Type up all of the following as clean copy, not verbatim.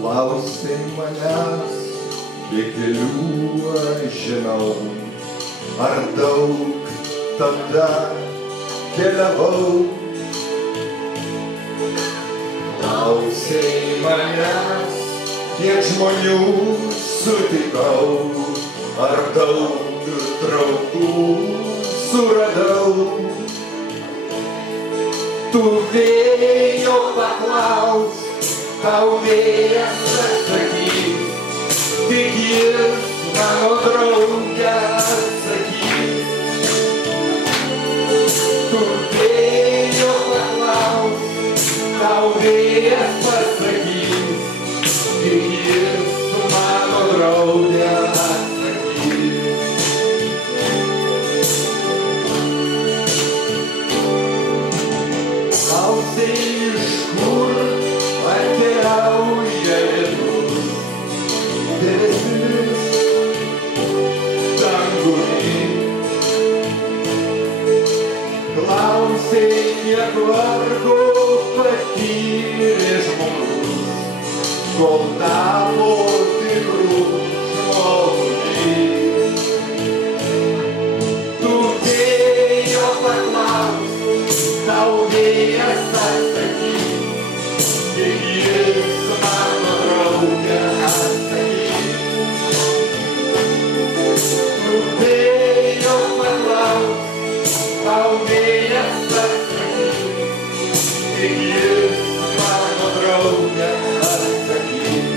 Klausai manęs, kiek kelių aš žinau, ar daug tada keliavau. Klausai manęs, kiek žmonių sutikau, ar daug draugų suradau. Tu vėjo paklaus, tau vėjas atsakys, tik jis mano draugė atsakys. Tu vėjo paklaus, tau vėjas atsakys, tik jis mano draugė atsakys. Klausai, iš kur atkeliauja lietus, debesis dangumi. Klausai, kiek vargo patyrė žmogus, kol tapo tikru žmogumi. Tu vėjo paklaus, tau vėjas atsakys, tik jis mano draugė atsakys. Tu vėjo paklaus, tau vėjas atsakys, tik jis mano draugė atsakys.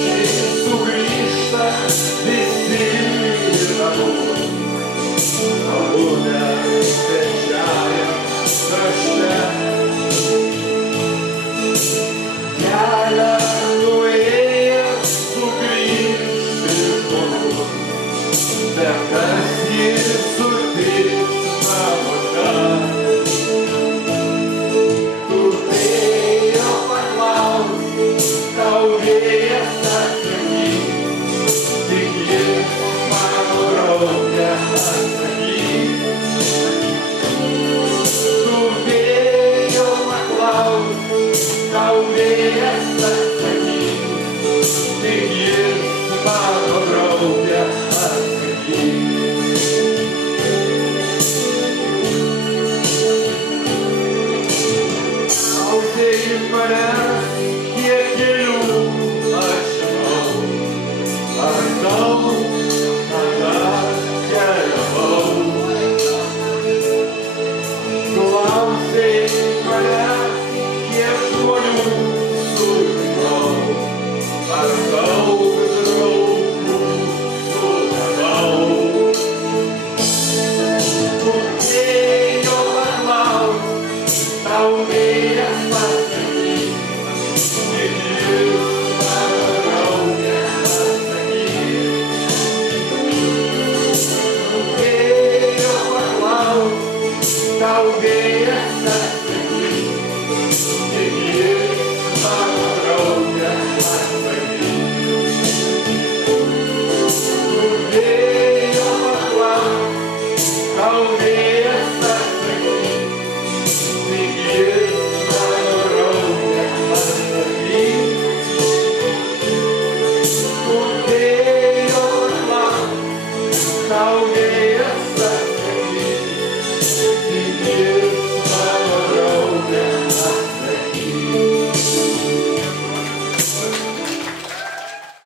Kai sugrįžta visi namo, pabūdę trečiajam krašte. Kelią nuėjęs sugrįžti žmogus, bet kas jį sutiks namuose. Tu vėjo paklaus, tau vėjas atsakys, tik jis mano draugė atsakys. Tu vėjo paklaus, tau vėjas atsakys, tik jis mano draugė atsakys. Klausai manęs, kiek kelių aš žinau, ar daug tada keliavau. Klausai manęs, kiek žmonių sutikau, ar daug draugų suradau. Tu vėjo paklaus, tau vėjas atsakys, tik jis mano draugė atsakys. Tu vėjo paklaus, tau vėjas atsakys, tik jis mano draugė atsakys. Tu vėjo paklaus, tau vėjas atsakys, tik jis mano draugė atsakys. Tu vėjo paklaus, tau vėjas atsakys,